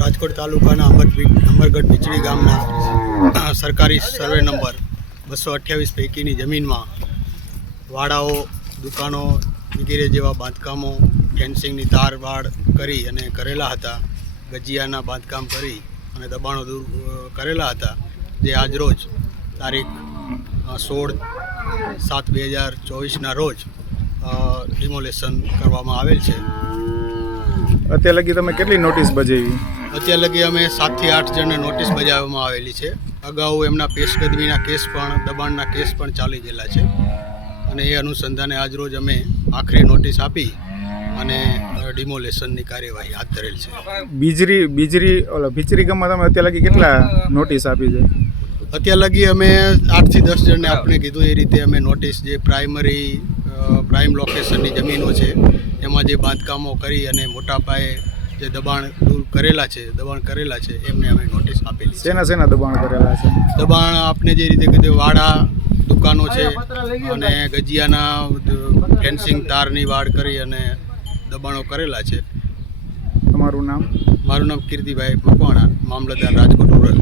રાજકોટ તાલુકાના અમર અમરગઢ વીજળી ગામના સરકારી સર્વે નંબર બસો અઠ્યાવીસ પૈકીની જમીનમાં વાડાઓ, દુકાનો વગેરે જેવા બાંધકામો, ફેન્સિંગની તાર વાડ કરી અને કરેલા હતા. ગજિયાના બાંધકામ કરી અને દબાણો દૂર કરેલા હતા. જે આજરોજ તારીખ સોળ સાત બે હજાર ચોવીસના રોજ ડિમોલેશન કરવામાં આવેલ છે. અત્યાર લગી તમે કેટલી નોટિસ બજાવી? અત્યાર લગી અમે સાતથી આઠ જણને નોટિસ બજાવવામાં આવેલી છે. અગાઉ એમના પેશકદમીના કેસ પણ દબાણના કેસ પણ ચાલી ગયેલા છે. અને એ અનુસંધાને આજરોજ અમે આખરી નોટિસ આપી અને ડિમોલેશનની કાર્યવાહી હાથ ધરેલ છે. બીજરી બીજરી ઓલા ભીચરી ગામમાં તમે અત્યાર લગી કેટલા નોટિસ આપી છે? અત્યાર લગી અમે આઠથી દસ જણને આપણે કીધું એ રીતે અમે નોટિસ જે પ્રાઇમરી પ્રાઇમ લોકેશનની જમીનો છે એમાં જે બાંધકામો કરી અને મોટા પાયે જે દબાણ દૂર કરેલા છે દબાણ કરેલા છે એમને અમે નોટિસ આપેલી છે. શેના શેના દબાણ કરેલા છે? દબાણ આપને જે રીતે કીધું વાડા દુકાનો છે અને ગજિયાના ફેન્સિંગ તારની વાડ કરી અને દબાણો કરેલા છે. તમારું નામ? મારું નામ કીર્તિભાઈ મકવાણા મામલતદાર રાજકોટ રૂરલ